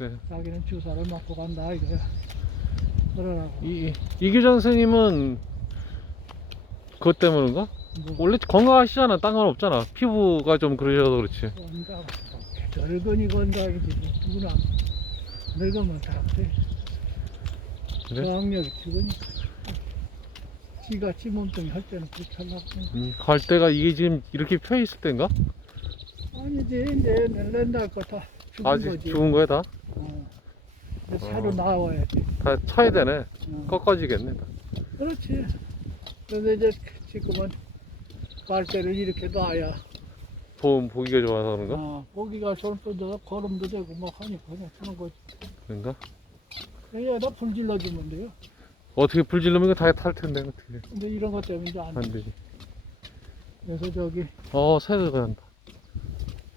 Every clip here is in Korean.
글쎄. 자기는 주사를 맞고 간다 이거야. 그러라고. 이, 이규정 스님은 그것 때문인가? 뭐 원래 건강하시잖아. 딴건 없잖아. 피부가 좀 그러셔서 그렇지. 건가 늙은이 건강이지 뭐 누구나 늙으면 다 그래. 그래? 저항력이 죽으니까. 지가 지 몸뚱이 할 때는 그렇달라고. 음, 갈 때가 이게 지금 이렇게 펴 있을 때인가? 아니지 이제 낼랜다 거다 죽은 아직 거지. 죽은 거야 다? 새로 어. 나와야지. 다 쳐야 되네. 어. 꺾어지겠네. 다. 그렇지. 그런데 이제 지금은 빨대를 이렇게 놔야 보험 보기가 좋아서 그런가? 어, 고기가 젊어져서 걸음도 되고 막 하니까 그냥 그런 거지. 그런가? 여기다 불 질러주면 돼요. 어떻게 불 이거 다탈 텐데 어떻게 근데 이런 것 때문에 이제 안안 돼. 되지. 그래서 저기 어 새도 간다.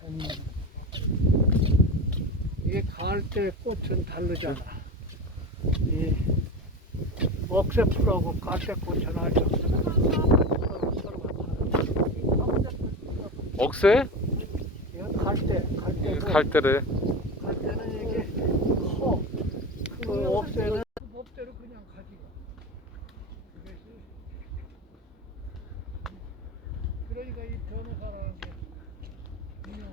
음, 이게 가을 때 꽃은 다르잖아. 이 억새 풀하고 가을 때 꽃은 다르다. 억새? 이건 갈 때, 갈 때, 갈 때래. 갈 때는 이게 커. 그 억새는 그 법대로 그냥 가지고. 그래서 그러니까 이 변호사라는 게 운영을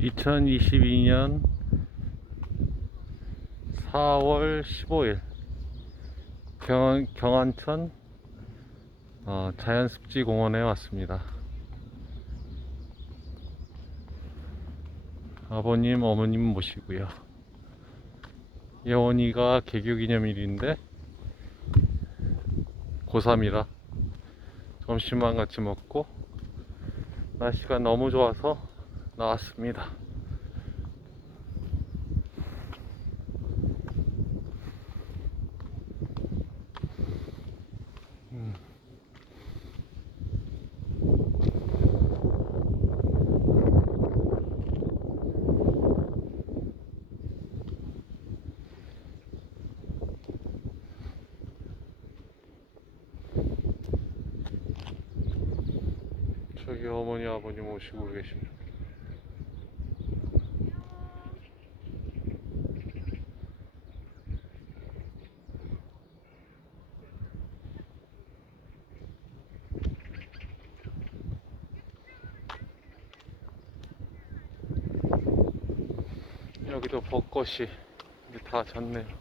2022년 4월 15일 경, 경안천 어, 자연습지공원에 왔습니다. 아버님, 어머님 모시고요. 예원이가 개교기념일인데 고3이라 점심만 같이 먹고 날씨가 너무 좋아서 나왔습니다. 음. 저기 어머니 아버님 오시고 계십니다. 여기도 벚꽃이 이제 다 졌네요.